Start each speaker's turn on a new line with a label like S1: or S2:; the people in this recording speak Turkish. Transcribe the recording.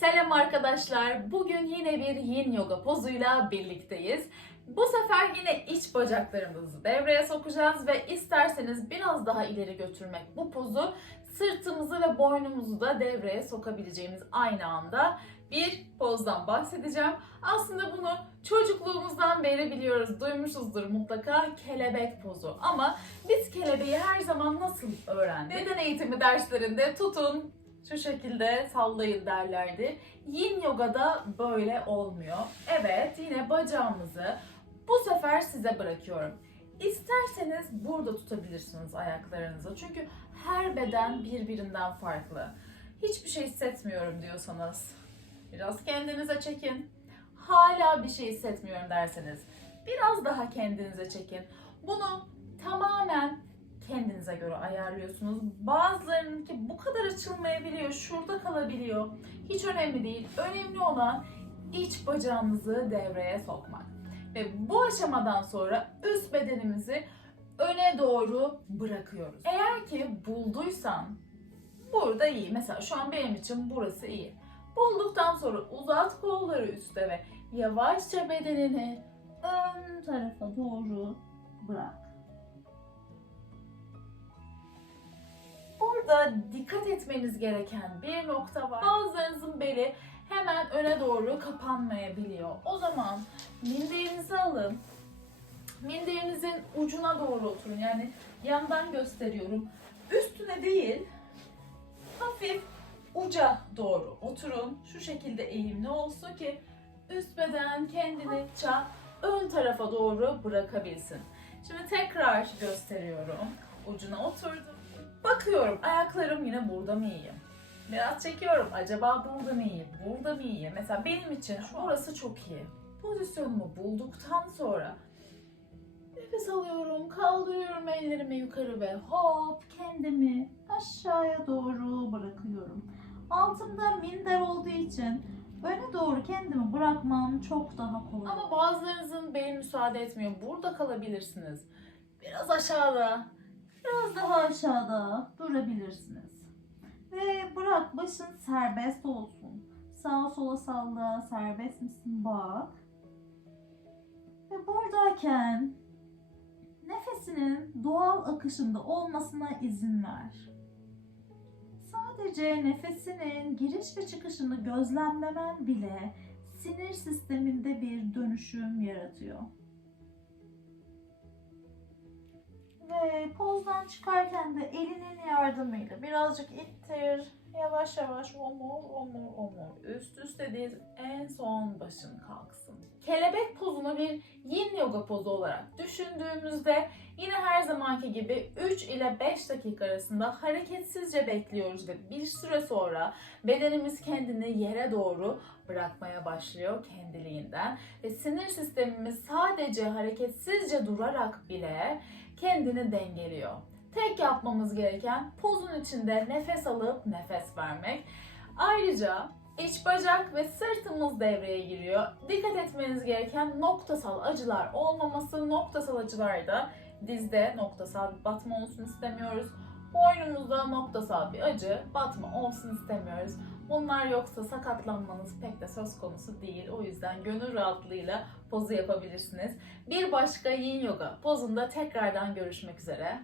S1: Selam arkadaşlar. Bugün yine bir yin yoga pozuyla birlikteyiz. Bu sefer yine iç bacaklarımızı devreye sokacağız ve isterseniz biraz daha ileri götürmek bu pozu sırtımızı ve boynumuzu da devreye sokabileceğimiz aynı anda bir pozdan bahsedeceğim. Aslında bunu çocukluğumuzdan beri biliyoruz, duymuşuzdur mutlaka kelebek pozu. Ama biz kelebeği her zaman nasıl öğrendik? Beden eğitimi derslerinde tutun şu şekilde sallayın derlerdi. Yin yogada böyle olmuyor. Evet yine bacağımızı bu sefer size bırakıyorum. İsterseniz burada tutabilirsiniz ayaklarınızı. Çünkü her beden birbirinden farklı. Hiçbir şey hissetmiyorum diyorsanız biraz kendinize çekin. Hala bir şey hissetmiyorum derseniz biraz daha kendinize çekin. Bunu tamamen kendinize göre ayarlıyorsunuz. Bazılarınınki bu kadar açılmayabiliyor, şurada kalabiliyor. Hiç önemli değil. Önemli olan iç bacağımızı devreye sokmak. Ve bu aşamadan sonra üst bedenimizi öne doğru bırakıyoruz. Eğer ki bulduysan burada iyi. Mesela şu an benim için burası iyi. Bulduktan sonra uzat kolları üste ve yavaşça bedenini ön tarafa doğru bırak. Burada dikkat etmeniz gereken bir nokta var. Bazılarınızın beli hemen öne doğru kapanmayabiliyor. O zaman minderinizi alın. Minderinizin ucuna doğru oturun. Yani yandan gösteriyorum. Üstüne değil, hafif uca doğru oturun. Şu şekilde eğimli olsun ki üst beden kendini ça ön tarafa doğru bırakabilsin. Şimdi tekrar gösteriyorum. Ucuna oturdum. Bakıyorum ayaklarım yine burada mı iyiyim? Biraz çekiyorum. Acaba burada mı iyi? Burada mı iyi? Mesela benim için burası çok iyi. Pozisyonumu bulduktan sonra nefes alıyorum, kaldırıyorum ellerimi yukarı ve hop kendimi aşağıya doğru bırakıyorum. Altımda minder olduğu için öne doğru kendimi bırakmam çok daha kolay. Ama bazılarınızın beyin müsaade etmiyor. Burada kalabilirsiniz. Biraz aşağıda, biraz daha aşağıda durabilirsiniz. Ve bırak başın serbest olsun. Sağa sola salla, serbest misin bak. Ve buradayken nefesinin doğal akışında olmasına izin ver. Sadece nefesinin giriş ve çıkışını gözlemlemen bile sinir sisteminde bir dönüşüm yaratıyor. Ve pozdan çıkarken de elinin yardımıyla birazcık ittir. Yavaş yavaş omur omur omur. Üst üste diz en son başın kalksın. Kelebek pozunu bir yin yoga pozu olarak düşündüğümüzde yine her zamanki gibi 3 ile 5 dakika arasında hareketsizce bekliyoruz ve bir süre sonra bedenimiz kendini yere doğru bırakmaya başlıyor kendiliğinden ve sinir sistemimiz sadece hareketsizce durarak bile kendini dengeliyor. Tek yapmamız gereken pozun içinde nefes alıp nefes vermek. Ayrıca iç bacak ve sırtımız devreye giriyor. Dikkat etmeniz gereken noktasal acılar olmaması. Noktasal acılarda dizde noktasal bir batma olsun istemiyoruz. Boynumuzda noktasal bir acı, batma olsun istemiyoruz. Bunlar yoksa sakatlanmanız pek de söz konusu değil. O yüzden gönül rahatlığıyla pozu yapabilirsiniz. Bir başka yin yoga pozunda tekrardan görüşmek üzere.